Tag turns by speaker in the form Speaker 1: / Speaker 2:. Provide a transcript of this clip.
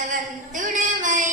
Speaker 1: సమర్థవంతుడవై